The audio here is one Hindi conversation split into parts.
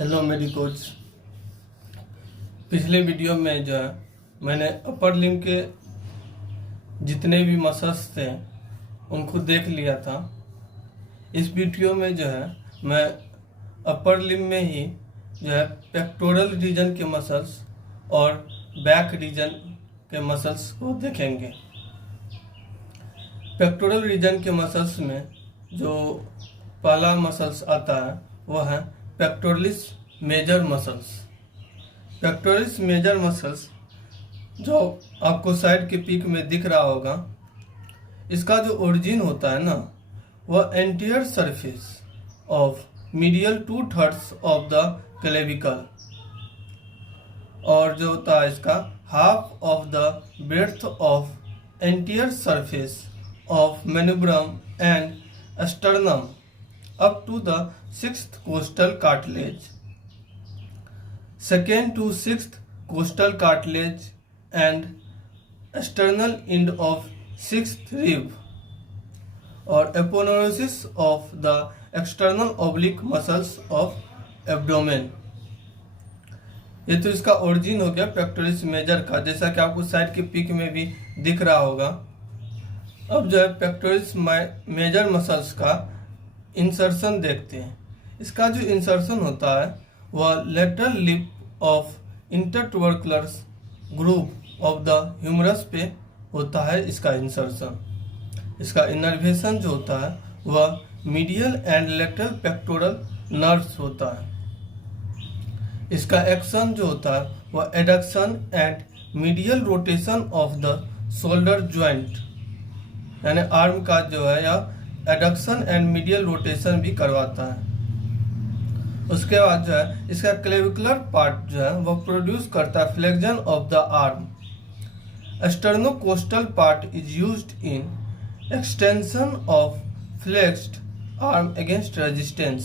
हेलो मेरी कोच। पिछले वीडियो में जो है मैंने अपर लिम्ब के जितने भी मसल्स थे उनको देख लिया था। इस वीडियो में जो है मैं अपर लिम्ब में ही जो है पेक्टोरल रीजन के मसल्स और बैक रीजन के मसल्स को देखेंगे। पेक्टोरल रीजन के मसल्स में जो पहला मसल्स आता है वह है pectoralis major muscles. Pectoralis major muscles जो आपको साइड के पीक में दिख रहा होगा, इसका जो ओरिजिन होता है ना, वह anterior surface of medial 2/3 of the clavicle, और जो होता है इसका half of the breadth of anterior surface of manubrium and sternum up to the 6th costal cartilage, 2nd to 6th costal cartilage and sternal end of 6th rib, और aponeurosis of the external oblique muscles of abdomen। ये तो इसका ओरिजिन हो गया पेक्टोरलिस मेजर का, जैसा कि आपको साइड के पीक में भी दिख रहा होगा। अब जो है पेक्टोरलिस मेजर मसल्स का इंसर्शन देखते हैं। इसका जो इंसर्शन होता है वह lateral lip of intertubercular groove of the humerus पे होता है। इसका इंसर्शन, इसका इनर्वेशन जो होता है वह medial and lateral pectoral nerves होता है। इसका एक्शन जो होता है वह adduction and medial rotation of the shoulder joint, यानी आर्म का जो है या एडक्शन एंड मीडियल रोटेशन भी करवाता है। उसके बाद जो है इसका क्लेविकुलर पार्ट जो है वह प्रोड्यूस करता है flexion of the arm. Sternocostal part is used in extension of flexed arm against resistance,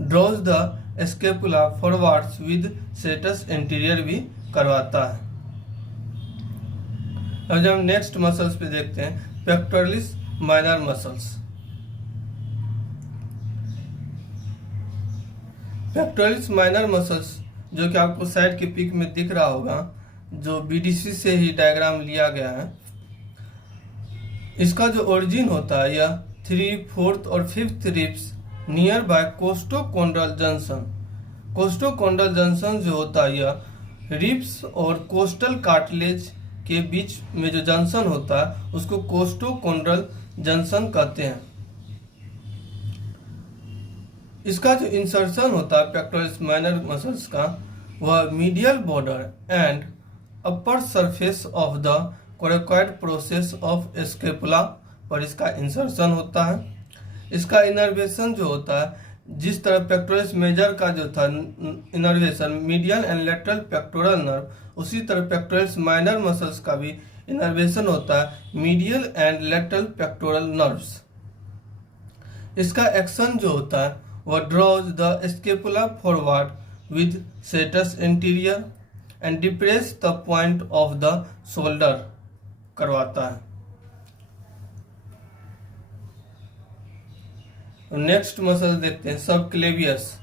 drawers the scapula forwards with sets anterior भी करवाता है। अब जब हम नेक्स्ट मसल्स पे देखते हैं pectoralis minor muscles. Pectoralis minor muscles जो कि आपको साइड के पीक में दिख रहा होगा, जो बीडीसी से ही डायग्राम लिया गया है, इसका जो ओरिजिन होता है यह 3, 4th और 5th ribs near by costochondral junction. Costochondral junction जो होता है यह रिब्स और कोस्टल कार्टिलेज के बीच में जो जंक्शन होता है उसको कोस्टोकोंड्रल जंक्शन कहते हैं। इसका जो इंसर्शन होता है पेक्टोरलिस माइनर मसल्स का वह medial border and upper surface of the coracoid process of scapula पर इसका इंसर्शन होता है। इसका इनर्वेशन जो होता है, जिस तरह पेक्टोरलिस मेजर का जो था innervation medial and lateral pectoral nerve, उसी तरह पेक्टोरलिस माइनर मसल्स का भी इनर्वेशन होता है medial and lateral pectoral nerves. इसका एक्शन जो होता है वह drawers the scapula forward with sets anterior and depress the point of the shoulder करवाता है। नेक्स्ट मसल देखते हैं सबक्लेवियस।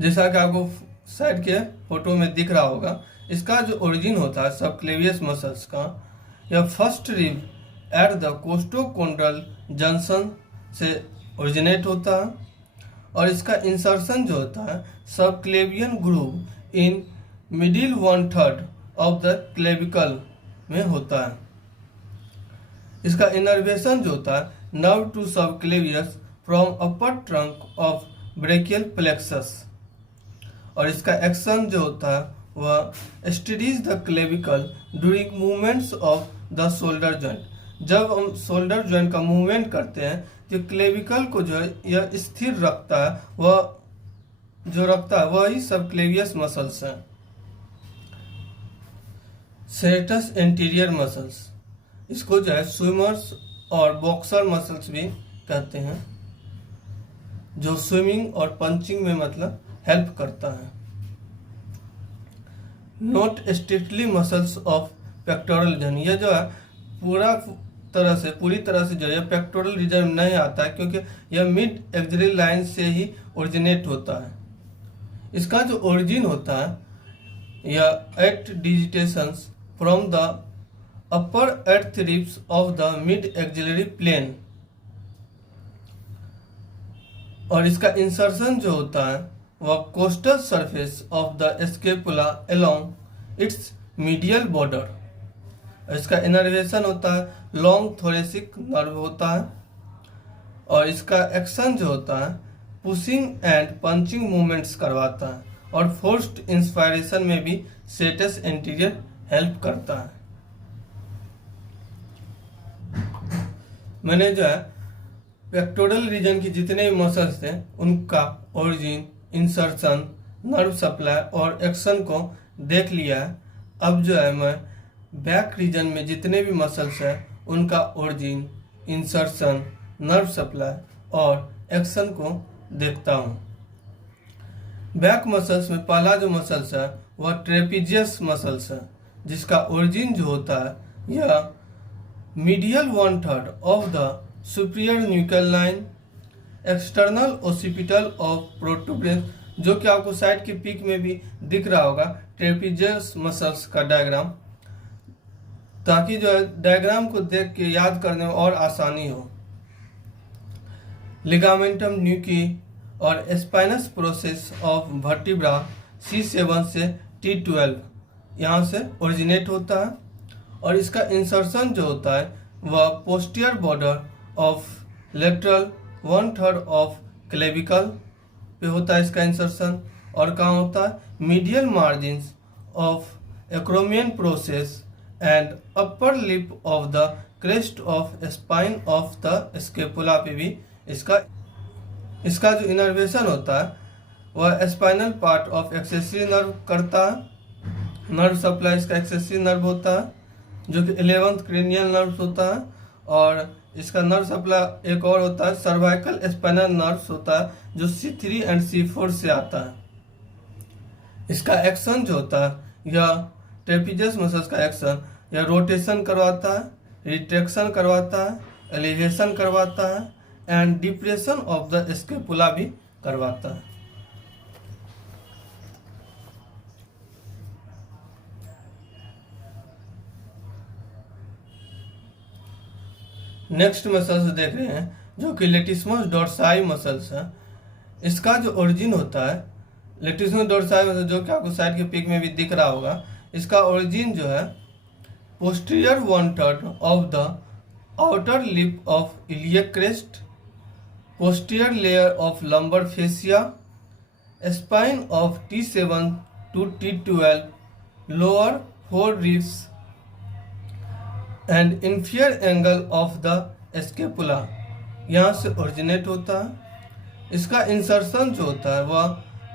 जैसा कि आपको साइड के फोटो में दिख रहा होगा, इसका जो ओरिजिन होता है सबक्लेवियस मसल्स का, यह first rib at the costochondral junction से ओरिजिनेट होता है, और इसका इंसर्शन जो होता है subclavian groove in middle 1/3 of the clavicle में होता है। इसका इनर्वेशन जो होता है nerve to subclavius from upper trunk of brachial plexus, और इसका एक्शन जो होता है वह steadies the clavicle during movements of the shoulder joint. जब हम शोल्डर जॉइंट का मूवमेंट करते हैं तो क्लेविकल को जो है यह स्थिर रखता है, वह जो रखता है वही सबक्लेवियस मसल्स है। सेटस एंटीरियर मसल्स, इसको जो है स्विमर्स और बॉक्सर मसल्स भी कहते हैं, जो स्विमिंग और पंचिंग में मतलब हेल्प करता है। Not strictly muscles of pectoral region, यह जो है पूरा तरह से पूरी तरह से जो है पेक्टोरल रीजन में नहीं आता है, क्योंकि यह मिड एक्सिलरी लाइन से ही ओरिजिनेट होता है। इसका जो ओरिजिन होता है यह 8 digitations from the upper eight ribs of the mid axillary plane, और इसका इंसर्शन जो होता है वह costal surface of the scapula along its medial border. इसका इनर्वेशन होता है लॉन्ग थोरेसिक नर्व होता है, और इसका एक्शन जो होता है पुशिंग एंड पंचिंग मूवमेंट्स करवाता है, और फोर्स्ड इंस्पायरेशन में भी सेटस एंटीरियर हेल्प करता है। मैंने जो है पेक्टोरल रीजन की जितने भी मसल्स थे उनका ओरिजिन, इंसर्शन, नर्व सप्लाई और एक्शन को देख लिया है। अब जो है मैं बैक रीजन में जितने भी मसल्स हैं उनका ओरिजिन, इंसर्शन, नर्व सप्लाई और एक्शन को देखता हूँ। बैक मसल्स में पहला जो मसल्स है वह ट्रेपीजियस मसल्स है, जिसका ओरिजिन जो होता है यह medial 1/3 of the superior nuchal line, external occipital of protuberance, जो कि आपको साइड के पीक में भी दिख रहा होगा ट्रेपीजियस मसल्स का डायग्राम, ताकि जो है डायग्राम को देख के याद करने में और आसानी हो। लिगामेंटम न्यूकी और spinous process of vertebra C7 से T12 यहाँ से ओरिजिनेट होता है, और इसका इंसर्शन जो होता है वह posterior border of lateral 1/3 of clavicle पे होता है इसका इंसर्शन, और कहाँ होता है medial margins of acromion process and upper lip of the crest of spine of the scapula पे भी इसका जो इनर्वेशन होता है वह spinal part of accessory nerve करता है। नर्व सप्लाई इसका एक्सेसरी नर्व होता है जो कि 11th क्रेनियल नर्व होता है, और इसका नर्व सप्लाई एक और होता है सर्वाइकल स्पाइनल नर्व होता है जो C3 एंड C4 से आता है। इसका एक्शन जो होता है यह ट्रेपीजियस मसल्स का एक्शन यह रोटेशन करवाता है, रिट्रैक्शन करवाता है, एलिवेशन करवाता है and depression of the scapula भी करवाता है। नेक्स्ट मसल्स देख रहे हैं जो कि लेटिस्मस डोर्साई मसल्स है। इसका जो ओरिजिन होता है लेटिस्मस डोर्साई मसल, जो कि आपको साइड के पिक में भी दिख रहा होगा, इसका ओरिजिन जो है posterior 1/3 of the outer lip of iliac crest, posterior layer of lumbar fascia, spine of T7 to T12, lower 4 ribs and inferior angle of the scapula यहाँ से ओरिजिनेट होता है। इसका इंसर्शन जो होता है वह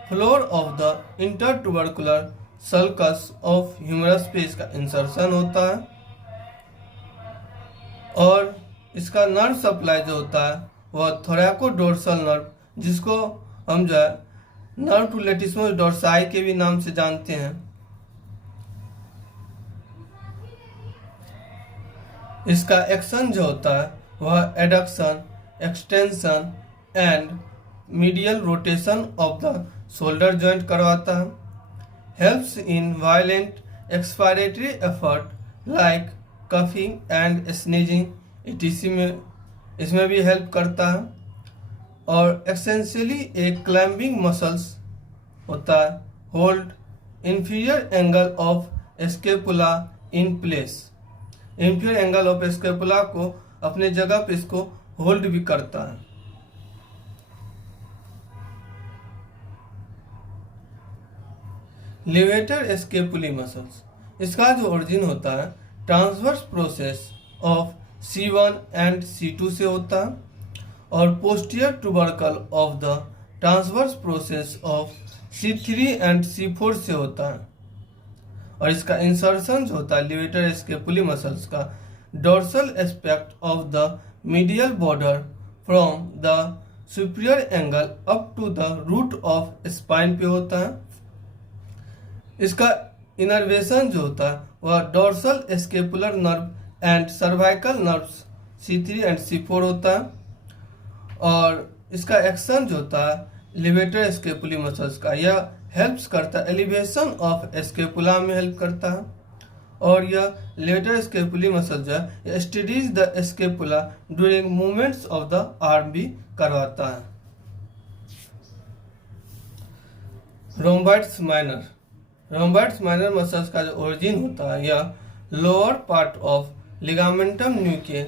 floor of the intertubercular sulcus of humerus पे इसका इंसर्शन होता है, और इसका नर्व सप्लाई जो होता है वह थोरैकोडोर्सल नर्व, जिसको हम जो है नर्व टू लेटिस्मस डोर्साई के भी नाम से जानते हैं। इसका एक्शन जो होता है वह adduction, extension and medial rotation of the shoulder joint करवाता है, helps in violent expiratory effort like coughing and sneezing etc में इसमें भी हेल्प करता है, और एसेंशियली एक क्लाइंबिंग मसल्स होता है, hold inferior angle of scapula in place, inferior angle of scapula को अपने जगह पे इसको होल्ड भी करता है। लिवेटर स्केपुली मसल्स, इसका जो ओरिजिन होता है transverse process of C1 and C2 से होता है, और posterior tubercle of the transverse process of C3 and C4 से होता है, और इसका इंसर्शन जो होता है लिवेटर स्केपुली मसल्स का dorsal aspect of the medial border from the superior angle up to the root of spine पे होता है। इसका इनर्वेशन जो होता है वह dorsal scapular nerve and cervical nerves C3 and C4 होता है। और इसका एक्शन जो होता है लिवेटर स्केपुली मसल्स का, यह हेल्प्स करता है, एलिवेशन ऑफ स्केपुला में हेल्प करता है। और यह लेटर स्केपुली मसल जो है studies the scapula during movements of the arm भी करवाता है। रोम्बाइड्स माइनर मसल्स का जो ओरिजिन होता है यह lower part of ligamentum न्यूके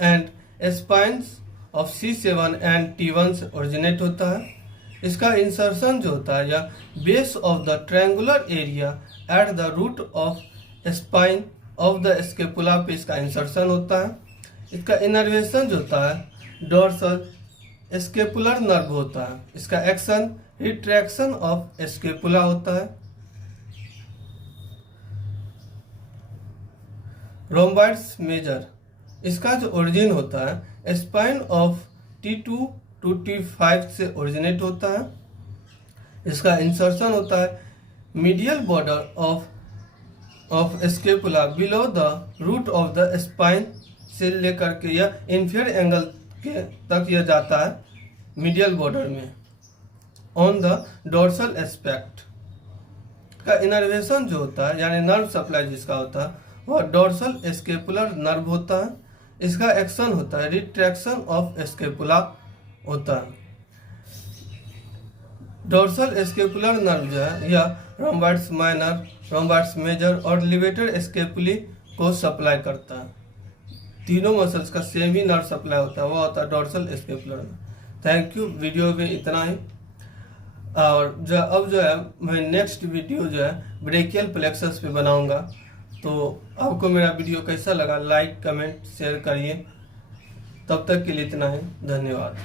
and spines of C7 and T1 से ओरिजिनेट होता है। इसका इंसर्शन जो होता है यह base of the triangular area at the root of spine of the scapula पे इसका इंसर्शन होता है। इसका इनर्वेशन जो होता है डोर्सल स्केपुलर नर्व होता है। इसका एक्शन रिट्रैक्शन ऑफ स्केपुला होता है। रोम्बाइड्स मेजर, इसका जो ओरिजिन होता है spine of T2 to T5 से ओरिजिनेट होता है। इसका इंसर्शन होता है medial border of scapula below the root of the spine से लेकर के यह इंफीरियर एंगल के तक यह जाता है मीडियल बॉर्डर में ऑन द डोर्सल एस्पेक्ट। का इनर्वेशन जो होता है यानी नर्व सप्लाई जिसका होता है वह डोर्सल स्केपुलर नर्व होता है। इसका एक्शन होता है रिट्रैक्शन ऑफ स्केपुला होता है। डोर्सल स्केपुलर नर्व जो है यह रोम्बाइड्स माइनर, रोम्बाइड्स मेजर और लिवेटर स्केपुली को सप्लाई करता है। तीनों मसल्स का सेम ही नर्व सप्लाई होता है, वह होता है dorsal scapular. Thank you, video में इतना ही। और अब जो है मैं नेक्स्ट वीडियो जो है ब्रेकियल प्लेक्सस पे बनाऊंगा। तो आपको मेरा वीडियो कैसा लगा लाइक कमेंट शेयर करिए। तब तक के लिए इतना ही, धन्यवाद।